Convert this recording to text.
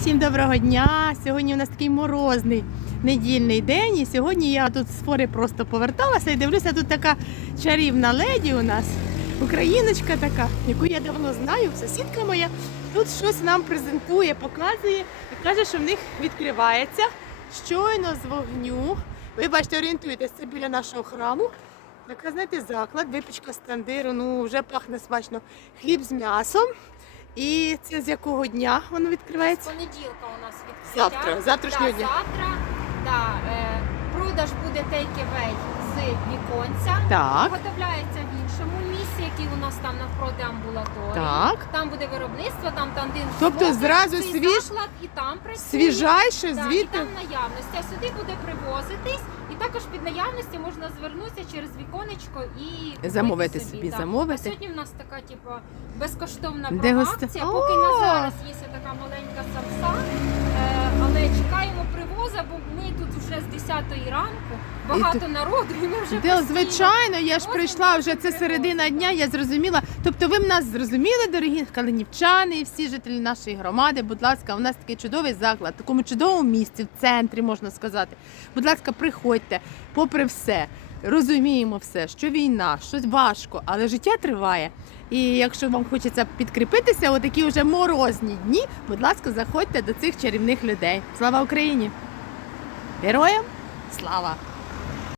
Всім доброго дня! Сьогодні у нас такий морозний недільний день. І сьогодні я тут з фори просто поверталася і дивлюся, тут така чарівна леді у нас, україночка така, яку я давно знаю, сусідка моя. Тут щось нам презентує, показує і каже, що в них відкривається щойно з вогню. Ви бачите, орієнтуєтесь, це біля нашого храму. Така, знаєте, заклад, випічка з тандиру, ну вже пахне смачно. Хліб з м'ясом. І це з якого дня воно З відкривається? понеділка у нас відкриття. Завтра, завтрашнього да, дня. Завтра, да, е, продаж буде take-away з віконця. Так. Виготовляється в який у нас там навпроти амбулаторії. Так. Там буде виробництво, там тандин. Тобто змокне, зразу свіж- заклад, і там працює. Свіжайше Да, і звідти. там наявності. А сюди буде привозитись, і також під наявності можна звернутися через віконечко і купити Замовити собі, да. замовити. А сьогодні в нас така, типу, безкоштовна Дегуста- акція. Поки на зараз є така маленька 9 ранку багато І- народу, і ми вже Та, постійно- звичайно, я ж Ось прийшла вже це середина дня. Я зрозуміла. Тобто, ви нас зрозуміли, дорогі калинівчани, і всі жителі нашої громади. Будь ласка, у нас такий чудовий заклад, в такому чудовому місці, в центрі можна сказати. Будь ласка, приходьте, попри все. Розуміємо все, що війна, щось важко, але життя триває. І якщо вам хочеться підкріпитися, у такі вже морозні дні, будь ласка, заходьте до цих чарівних людей. Слава Україні! Героям слава!